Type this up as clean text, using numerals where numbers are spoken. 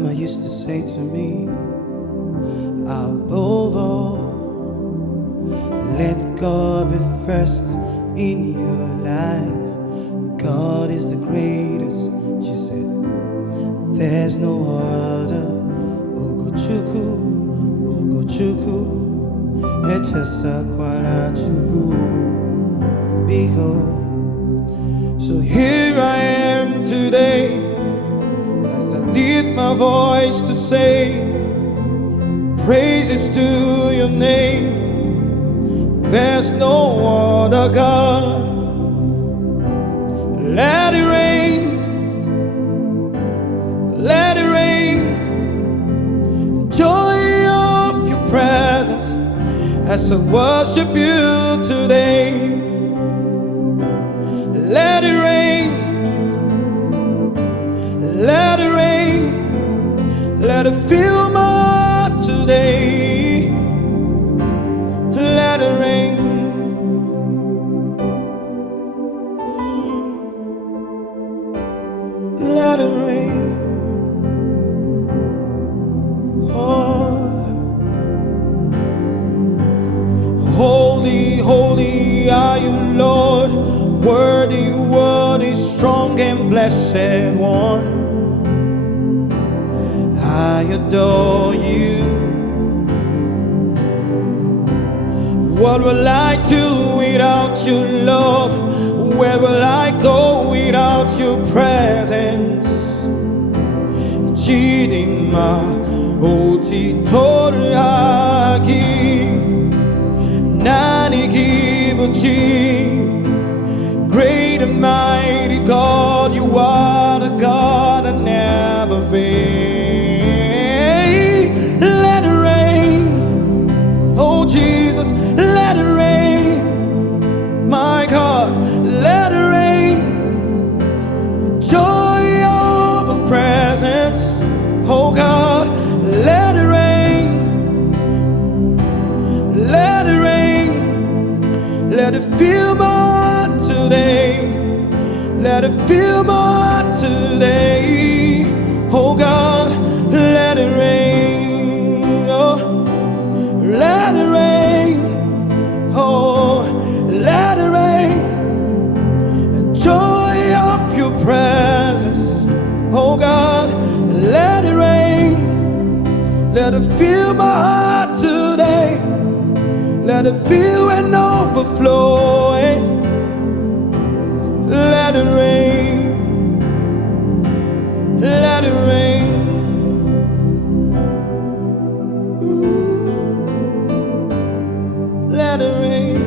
Mama used to say to me, above all, let God be first in your life. God is the greatest, she said. There's no other. Ugochukwu, Ugochukwu, echesakwala Chukwu. Because so here I am today, as I lift my voice to say praises to your name. There's no other God. Let it rain, let it rain. Joy of your presence as I worship you today. Let it rain, let it rain. Let it fill my heart today. Let it rain. Let it rain. Oh. Holy, holy are you, Lord. Worthy, worthy, strong and blessed one. I adore you. What will I do without your love? Where will I go without your presence? Chidima otitoraki nani kibuchi. Great and mighty God, you are the God that never fails. Let it rain, oh Jesus, let it rain, my God, let it rain. Joy of a presence, oh God, let it rain, let it rain, let it fill my heart today, let it fill my heart today, oh God, let it rain, oh, let it rain, oh, let it rain. Joy of your presence, oh God, let it rain, let it fill my heart today, let it fill and overflowing. Let it rain, let it rain. Ooh, let it rain.